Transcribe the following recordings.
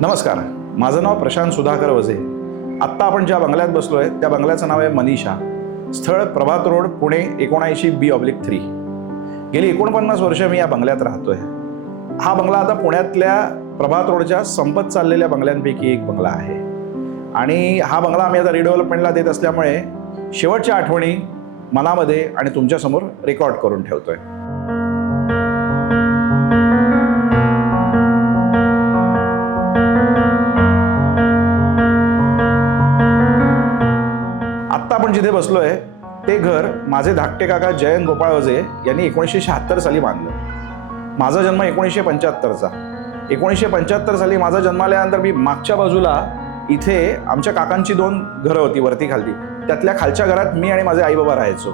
नमस्कार माझं नाव प्रशांत सुधाकर वझे. आत्ता आपण ज्या बंगल्यात बसलो आहे त्या बंगल्याचं नाव आहे मनीषा. स्थळ प्रभात रोड पुणे एकोणऐंशी बी ऑब्लिक थ्री गेली एकोणपन्नास वर्ष मी या बंगल्यात राहतोय. हा बंगला आता पुण्यातल्या प्रभात रोडच्या संपत चाललेल्या बंगल्यांपैकी एक बंगला आहे. आणि हा बंगला आम्ही आता रिडेव्हलपमेंटला देत असल्यामुळे शेवटच्या आठवणी मनामध्ये आणि तुमच्यासमोर रेकॉर्ड करून ठेवतोय. जिथे बसलो जिथे बसलोय ते घर माझे धाकटे काका जयंत गोपाळ वजे यांनी एकोणीसशे शहात्तर साली बांधलं. माझा जन्म एकोणीसशे पंच्याहत्तरचा. एकोणीसशे पंच्याहत्तर साली माझा जन्माल्यानंतर मी मागच्या बाजूला इथे आमच्या काकांची दोन घरं होती वरती खालती. त्यातल्या खालच्या घरात मी आणि माझे आई बाबा राहायचो.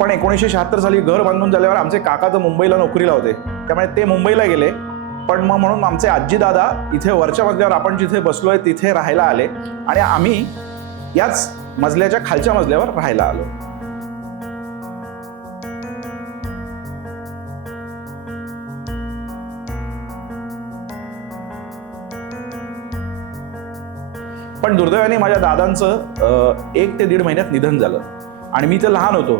पण एकोणीसशे शहात्तर साली घर बांधून झाल्यावर आमचे काका तर मुंबईला नोकरीला होते. त्यामुळे ते मुंबईला गेले. पण मग म्हणून आमचे आजी दादा इथे वरच्या मजल्यावर आपण जिथे बसलोय तिथे राहायला आले. आणि आम्ही याच मजल्याच्या खालच्या मजल्यावर राहायला आलो. पण दुर्दैवाने माझ्या दादांचं एक ते दीड महिन्यात निधन झालं. आणि मी तर लहान होतो.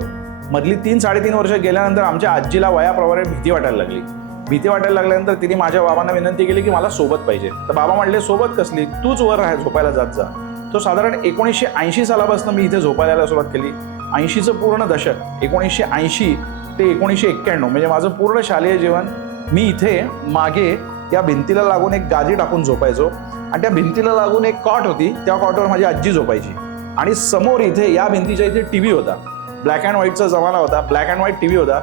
मधली तीन साडेतीन वर्ष गेल्यानंतर आमच्या आजीला वयाप्रमाणे भीती वाटायला लागली. भीती वाटायला लागल्यानंतर तिने माझ्या बाबांना विनंती केली की मला सोबत पाहिजे. तर बाबा म्हणले सोबत कसली? तूच वर राहा झोपायला जात जा. तो साधारण एकोणीसशे ऐंशी सालापासून मी इथे झोपायला सुरुवात केली. ऐंशीचं पूर्ण दशक एकोणीसशे ऐंशी ते एकोणीसशे एक्क्याण्णव म्हणजे माझं पूर्ण शालेय जीवन मी इथे मागे या भिंतीला लागून एक गादी टाकून झोपायचो. आणि त्या भिंतीला लागून एक कॉट होती त्या कॉटवर माझी आजी झोपायची. आणि समोर इथे या भिंतीच्या इथे टी व्ही होता. ब्लॅक अँड व्हाईटचा जमाना होता black and white T V होता.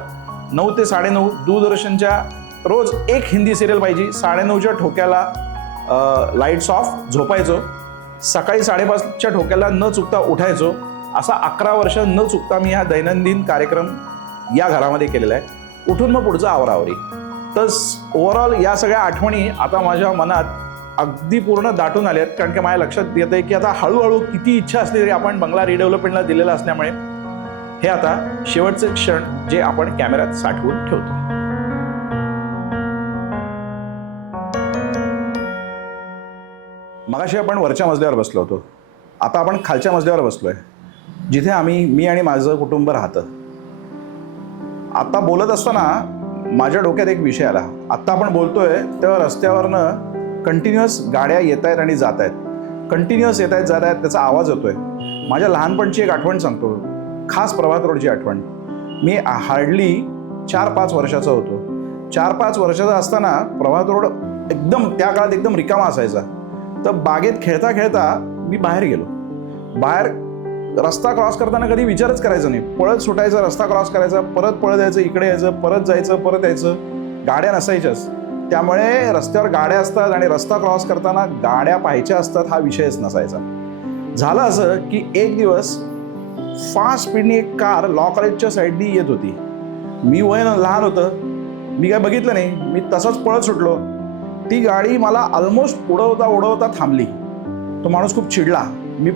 नऊ ते साडेनऊ दूरदर्शनच्या रोज एक हिंदी सिरियल पाहिजे साडेनऊच्या ठोक्याला लाईट्स ऑफ झोपायचो. सकाळी साडेपाचच्या ठोक्याला न चुकता उठायचो. असा अकरा वर्ष न चुकता मी हा दैनंदिन कार्यक्रम या घरामध्ये केलेला आहे. उठून मग पुढचं आवरावरी तर ओव्हरऑल या सगळ्या आठवणी आता माझ्या मनात अगदी पूर्ण दाटून आल्या आहेत कारण की माझ्या लक्षात येत आहे की आता हळूहळू किती इच्छा असली तरी आपण बंगला रिडेव्हलपमेंटला दिलेला असल्यामुळे हे आता शेवटचे क्षण जे आपण कॅमेऱ्यात साठवून ठेवतो. मगाशी आपण वरच्या मजल्यावर बसलो होतो. आता आपण खालच्या मजल्यावर बसलो आहे जिथे आम्ही मी आणि माझं कुटुंब राहतं. आत्ता बोलत असताना माझ्या डोक्यात एक विषय आला. आत्ता आपण बोलतोय तेव्हा रस्त्यावरनं कंटिन्युअस गाड्या येत आहेत आणि जात आहेत. कंटिन्युअस येत आहेत जात आहेत त्याचा आवाज होतोय माझ्या लहानपणची एक आठवण सांगतो. खास प्रभात रोडची आठवण. मी हार्डली चार पाच वर्षाचा होतो. चार पाच वर्षाचा असताना प्रभात रोड एकदम त्या काळात एकदम रिकामा असायचा. तर बागेत खेळता खेळता मी बाहेर गेलो. बाहेर रस्ता क्रॉस करताना कधी विचारच करायचा नाही. पळत सुटायचा रस्ता क्रॉस करायचा परत पळत यायचं इकडे यायचं परत जायचं परत यायचं. गाड्या नसायच्याच. त्यामुळे रस्त्यावर गाड्या असतात आणि रस्ता क्रॉस करताना गाड्या पाहायच्या असतात हा विषयच नसायचा. झालं असं की एक दिवस फास्ट स्पीडने एक कार लॉ कॉलेजच्या साईडनी येत होती. मी वय लहान होतं. मी काय बघितलं नाही. मी तसंच पळत सुटलो. ती गाडी मला ऑलमोस्ट उडवता उडवता थांबली. तो माणूस खूप चिडला. मी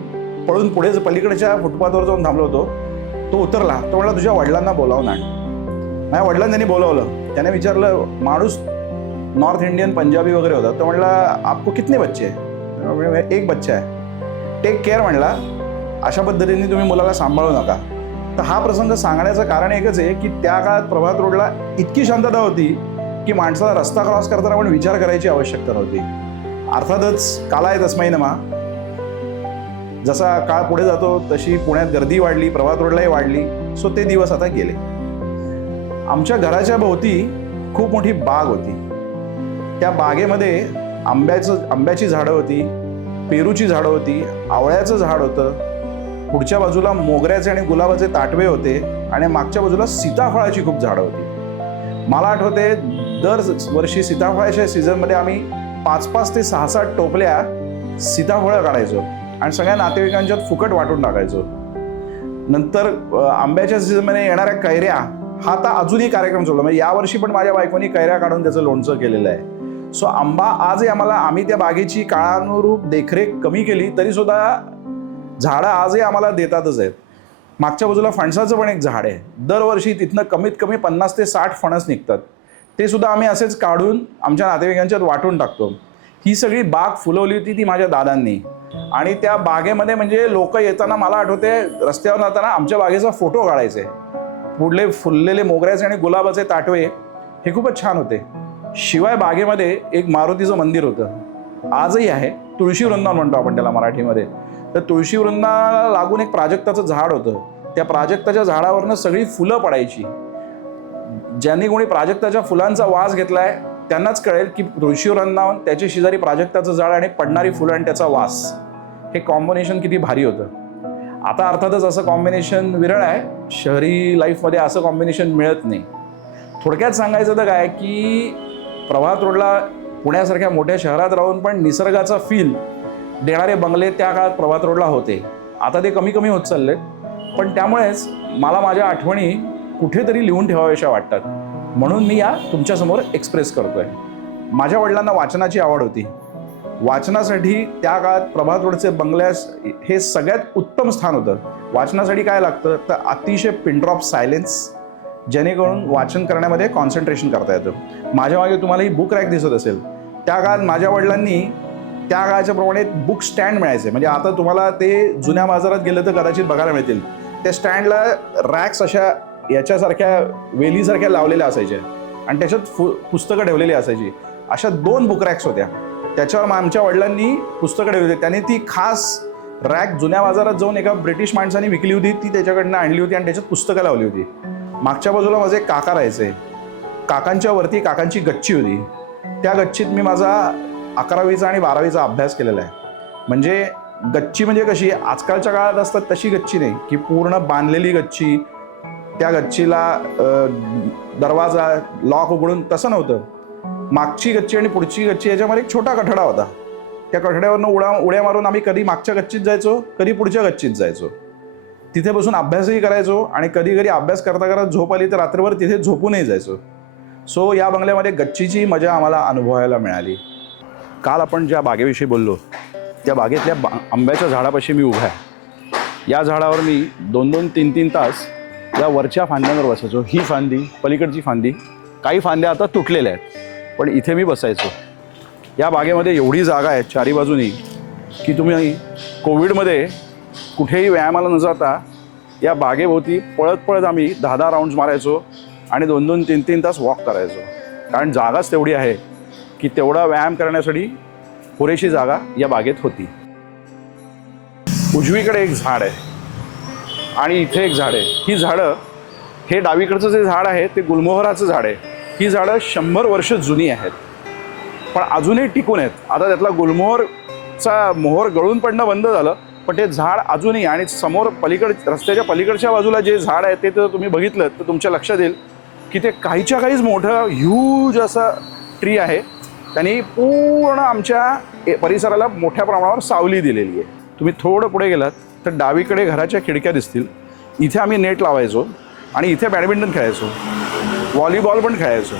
पळून पुढे पलीकडच्या फुटपाथवर जाऊन थांबलो होतो. तो उतरला. तो म्हणला तुझ्या वडिलांना बोलावून आण माझ्या वडिलांनी त्यांनी बोलावलं. त्याने विचारलं माणूस नॉर्थ इंडियन पंजाबी वगैरे होता. तो म्हणला आपको कितने बच्चे आहे एक बच्चा आहे टेक केअर म्हणला अशा पद्धतीने तुम्ही मुलाला सांभाळू नका. तर हा प्रसंग सांगण्याचं कारण एकच आहे की त्या काळात प्रभात रोडला इतकी शांतता होती की माणसाला रस्ता क्रॉस करताना आपण विचार करायची आवश्यकता नव्हती. अर्थातच काला आहे तस्मै नमा. जसा काळ पुढे जातो तशी पुण्यात गर्दी वाढली प्रभात रोडलाही वाढली सो ते दिवस आता गेले. आमच्या घराच्या भोवती खूप मोठी बाग होती. त्या बागेमध्ये आंब्याचं आंब्याची झाडं होती पेरूची झाडं होती आवळ्याचं झाड होतं. पुढच्या बाजूला मोगऱ्याचे आणि गुलाबाचे ताटवे होते आणि मागच्या बाजूला सीताफळाची खूप झाडं होती. मला आठवते दर वर्षी सीताफळाच्या सीझनमध्ये आम्ही पाच पाच ते सहा सात टोपल्या सीताफळं काढायचो. आणि सगळ्या नातेवाईकांच्यात फुकट वाटून टाकायचो. नंतर आंब्याच्या सीझनमध्ये येणाऱ्या कैऱ्या हा आता अजूनही कार्यक्रम चालू म्हणजे यावर्षी पण माझ्या बायकोनी कैऱ्या काढून त्याचं लोणचं केलेलं आहे. सो आंबा आजही आम्हाला आम्ही त्या बागेची काळानुरूप देखरेख कमी केली तरी सुद्धा झाडं आजही आम्हाला देतातच आहेत. मागच्या बाजूला फणसाचं पण एक झाड आहे. दरवर्षी तिथनं कमीत कमी पन्नास ते साठ फणस निघतात. ते सुद्धा आम्ही असेच काढून आमच्या नातेवाईकांच्यात वाटून टाकतो. ही सगळी बाग फुलवली होती ती माझ्या दादांनी. आणि त्या बागेमध्ये म्हणजे लोक येताना मला आठवते रस्त्यावर जाताना आमच्या बागेचा फोटो काढायचे. पुढले फुललेले मोगऱ्याचे आणि गुलाबाचे ताटवे हे खूपच छान होते. शिवाय बागेमध्ये एक मारुतीचं मंदिर होतं. आजही आहे. तुळशी वृंदावन म्हणतो आपण त्याला मराठीमध्ये. तर तुळशी वृंदाला लागून एक प्राजक्ताचं झाड होतं. त्या प्राजक्ताच्या झाडावरनं सगळी फुलं पडायची. ज्यांनी कोणी प्राजक्ताच्या फुलांचा वास घेतलाय त्यांनाच कळेल की ऋषीवरांना त्याच्या शेजारी प्राजक्ताचं झाड आणि पडणारी फुलं आणि त्याचा वास. हे कॉम्बिनेशन किती भारी होतं. आता अर्थातच असं कॉम्बिनेशन विरळ आहे. शहरी लाईफमध्ये असं कॉम्बिनेशन मिळत नाही. थोडक्यात सांगायचं तर काय की प्रभात रोडला पुण्यासारख्या मोठ्या शहरात राहून पण निसर्गाचा फील देणारे बंगले त्या काळात प्रभात रोडला होते. आता ते कमी कमी होत चालले पण त्यामुळेच मला माझ्या आठवणी कुठेतरी लिहून ठेवाव्याशा वाटतात. म्हणून मी या तुमच्यासमोर एक्सप्रेस करतोय. माझ्या वडिलांना वाचनाची आवड होती. वाचनासाठी त्या काळात प्रभात रोडचे बंगल्यास हे सगळ्यात उत्तम स्थान होतं. वाचनासाठी काय लागतं? तर अतिशय पिनड्रॉप सायलेन्स जेणेकरून वाचन करण्यामध्ये कॉन्सन्ट्रेशन करता येतं. माझ्या मागे तुम्हाला ही बुक रॅक दिसत असेल. त्या काळात माझ्या वडिलांनी त्या काळाच्या प्रमाणे बुक स्टँड मिळायचे. म्हणजे आता तुम्हाला ते जुन्या बाजारात गेलं तर कदाचित बघायला मिळतील. त्या स्टँडला रॅक्स अशा याच्यासारख्या वेलीसारख्या लावलेल्या असायच्या. आणि त्याच्यात फु पुस्तकं ठेवलेली असायची. अशा दोन बुक रॅक्स होत्या. त्याच्यावर मग आमच्या वडिलांनी पुस्तकं ठेवली होती. त्यांनी ती खास रॅक जुन्या बाजारात जाऊन एका ब्रिटिश माणसाने विकली होती. ती त्याच्याकडनं आणली होती आणि त्याच्यात पुस्तकं लावली होती. मागच्या बाजूला माझे काका राहायचे. काकांच्या वरती काकांची गच्ची होती. त्या गच्चीत मी माझा अकरावीचा आणि बारावीचा अभ्यास केलेला आहे. म्हणजे गच्ची म्हणजे कशी? आजकालच्या काळात असतात तशी गच्ची नाही. की पूर्ण बांधलेली गच्ची त्या गच्चीला दरवाजा लॉक उघडून तसं नव्हतं. मागची गच्ची आणि पुढची गच्ची याच्यामध्ये एक छोटा कठडा होता. त्या कठड्यावरनं उड्या उड्या मारून आम्ही कधी मागच्या गच्चीत जायचो कधी पुढच्या गच्चीत जायचो. तिथे बसून अभ्यासही करायचो आणि कधी कधी अभ्यास करता करता झोप आली तर रात्रभर तिथे झोपूनही जायचो. सो या बंगल्यामध्ये गच्चीची मजा आम्हाला अनुभवायला मिळाली. काल आपण ज्या बागेविषयी बोललो त्या बागेतल्या बा आंब्याच्या झाडापाशी मी उभा आहे. या झाडावर मी दोन दोन तीन तीन तास या वरच्या फांद्यांवर बसायचो. ही फांदी पलीकडची फांदी. काही फांद्या आता तुटलेल्या आहेत. पण इथे मी बसायचो. या बागेमध्ये एवढी जागा आहे चारी बाजूनी की तुम्ही कोविडमध्ये कुठेही व्यायामाला न जाता या बागेभोवती पळत पळत आम्ही दहा दहा राऊंड्स मारायचो आणि दोन दोन तीन तीन तास वॉक करायचो. कारण जागाच तेवढी आहे की तेवढा व्यायाम करण्यासाठी पुरेशी जागा या बागेत होती. उजवीकडे एक झाड आहे. आणि इथे एक झाड आहे. ही झाडं हे डावीकडचं जे झाड आहे ते गुलमोहराचं झाड आहे. ही झाडं शंभर वर्ष जुनी आहेत. पण अजूनही टिकून आहेत. आता त्यातला गुलमोहरचा मोहर गळून पडणं बंद झालं पण ते झाड अजूनही आणि समोर पलीकड रस्त्याच्या पलीकडच्या बाजूला जे झाड आहे ते तर तुम्ही बघितलं तर तुमच्या लक्षात येईल की ते काहीच्या काहीच मोठं ह्यूज असं ट्री आहे. त्यांनी पूर्ण आमच्या ए- परिसराला मोठ्या प्रमाणावर सावली दिलेली आहे. तुम्ही थोडं पुढे गेलात तर डावीकडे घराच्या खिडक्या दिसतील. इथे आम्ही नेट लावायचो आणि इथे बॅडमिंटन खेळायचो. व्हॉलीबॉल पण खेळायचो.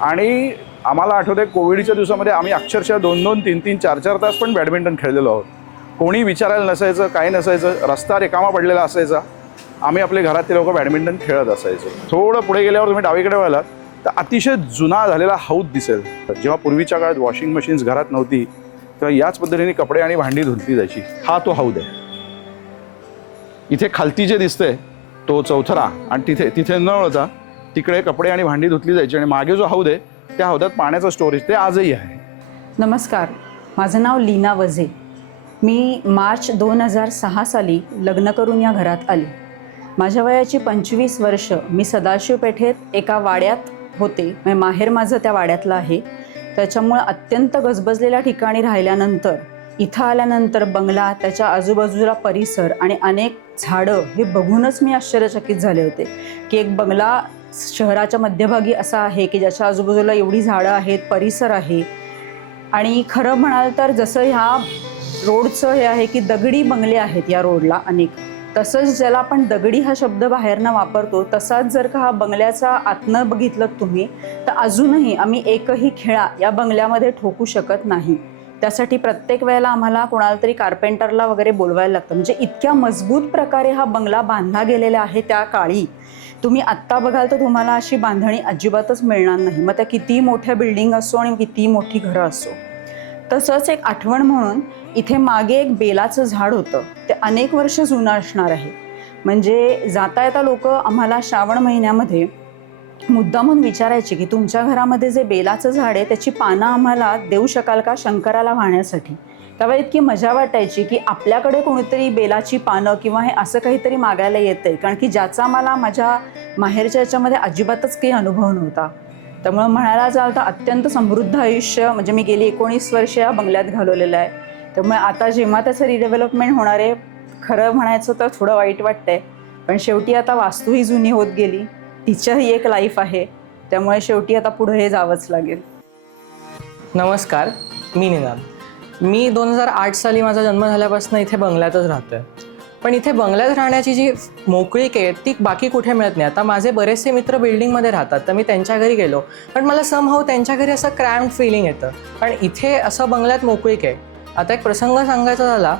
आणि आम्हाला आठवते कोविडच्या दिवसामध्ये आम्ही अक्षरशः दोन दोन तीन तीन चार चार तास पण बॅडमिंटन खेळलेलो आहोत. कोणी विचारायला नसायचं काही नसायचं रस्ता रिकामा पडलेला असायचा. आम्ही आपले घरातले लोक बॅडमिंटन खेळत असायचो. थोडं पुढे गेल्यावर तुम्ही डावीकडे वळलात तर अतिशय जुना झालेला हौद दिसेल. जेव्हा पूर्वीच्या काळात वॉशिंग मशीन्स घरात नव्हती तेव्हा याच पद्धतीने कपडे आणि भांडी धुतली जायची. हा तो हौद आहे इथे खालती जे दिसतंय तो चौथरा आणि तिथे तिथे न वळता तिकडे कपडे आणि भांडी धुतली जायची आणि मागे जो हौद आहे त्या हौदात पाण्याचं स्टोरेज ते आजही आहे. नमस्कार. माझं नाव लीना वझे. मी मार्च दोन हजार सहा साली लग्न करून या घरात आली. माझ्या वयाची पंचवीस वर्ष मी सदाशिव पेठेत एका वाड्यात होते. म्हणजे माहेर माझं त्या वाड्यातलं आहे. त्याच्यामुळं अत्यंत गजबजलेल्या ठिकाणी राहिल्यानंतर इथं आल्यानंतर बंगला त्याच्या आजूबाजूला परिसर आणि अनेक झाडं हे बघूनच मी आश्चर्यचकित झाले होते. की एक बंगला शहराच्या मध्यभागी असा आहे की ज्याच्या आजूबाजूला एवढी झाडं आहेत परिसर आहे. आणि खरं म्हणाल तर जसं ह्या रोडचं हे आहे की दगडी बंगले आहेत या रोडला अनेक. तसंच ज्याला आपण दगडी हा शब्द बाहेरनं वापरतो तसाच जर का हा बंगल्याचा आतनं बघितलं तुम्ही तर अजूनही आम्ही एकही खेळा या बंगल्यामध्ये ठोकू शकत नाही. त्यासाठी प्रत्येक वेळेला आम्हाला कोणाला तरी कार्पेंटरला वगैरे बोलवायला लागतं. म्हणजे इतक्या मजबूत प्रकारे हा बंगला बांधला गेलेला आहे त्या काळी. तुम्ही आत्ता बघाल तर तुम्हाला अशी बांधणी अजिबातच मिळणार नाही. मग त्या किती मोठ्या बिल्डिंग असो आणि किती मोठी घरं असो. तसंच एक आठवण म्हणून इथे मागे एक बेलाचं झाड होतं. ते अनेक वर्ष जुनं असणार आहे. म्हणजे जाता येता लोक आम्हाला श्रावण महिन्यामध्ये मुद्दामून विचारायचे की तुमच्या घरामध्ये जे बेलाचं झाड आहे त्याची पानं आम्हाला देऊ शकाल का शंकराला वाहण्यासाठी? त्यावेळी इतकी मजा वाटायची की आपल्याकडे कोणीतरी बेलाची पानं किंवा हे असं काहीतरी मागायला येतंय. कारण की ज्याचा मला माझ्या माहेरच्या याच्यामध्ये अजिबातच काही अनुभव नव्हता. त्यामुळं म्हणायला जाल तर अत्यंत समृद्ध आयुष्य. म्हणजे मी गेली एकोणीस वर्ष या बंगल्यात घालवलेलं आहे. त्यामुळे आता जेव्हा त्याचं रिडेव्हलपमेंट होणार आहे खरं म्हणायचं तर थोडं वाईट वाटतंय. पण शेवटी आता वास्तू ही जुनी होत गेली. तिच्याही एक लाईफ आहे. त्यामुळे शेवटी आता पुढे हे जावंच लागेल. नमस्कार मी निनाद मी दोन हजार आठ साली माझा जन्म झाल्यापासून इथे बंगल्यातच राहतो आहे पण इथे बंगल्यात राहण्याची जी मोकळीक आहे ती बाकी कुठे मिळत नाही. आता माझे बरेचसे मित्र बिल्डिंगमध्ये राहतात तर मी त्यांच्या घरी गेलो. पण मला समहाऊ त्यांच्या घरी असं क्रॅम्प फिलिंग येतं. पण इथे असं बंगल्यात मोकळीक आहे आता एक प्रसंग सांगायचा झाला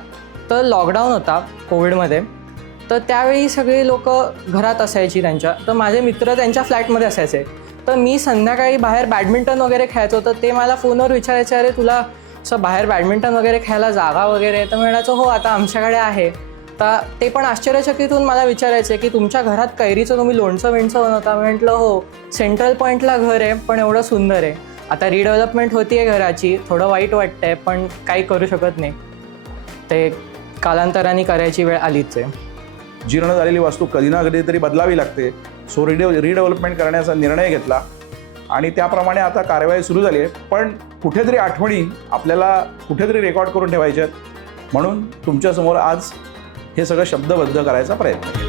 तर लॉकडाऊन होता कोविडमध्ये तर त्यावेळी सगळी लोक घरात असायची त्यांच्या. तर माझे मित्र त्यांच्या फ्लॅटमध्ये असायचे. तर मी संध्याकाळी बाहेर बॅडमिंटन वगैरे खेळायचो. तर ते मला फोनवर विचारायचे अरे तुला असं बाहेर बॅडमिंटन वगैरे खेळायला जागा वगैरे तर म्हणायचं हो आता आमच्याकडे आहे. तर ते पण आश्चर्यचकितून मला विचारायचे की तुमच्या घरात कैरीचं तुम्ही लोणचं विणचं बनवता? म्हटलं हो सेंट्रल पॉईंटला घर आहे पण एवढं सुंदर आहे. आता रिडेव्हलपमेंट होती आहे घराची थोडं वाईट वाटतंय पण काही करू शकत नाही. ते कालांतराने करायची वेळ आलीच आहे. जीर्ण झालेली वास्तू कधी ना कधी तरी बदलावी लागते. सो रिडेव रिडेव्हलपमेंट करण्याचा निर्णय घेतला. आणि त्याप्रमाणे आता कार्यवाही सुरू झाली आहे. पण कुठेतरी आठवणी आपल्याला कुठेतरी रेकॉर्ड करून ठेवायच्या आहेत. म्हणून तुमच्यासमोर आज हे सगळं शब्दबद्ध करायचा प्रयत्न केला.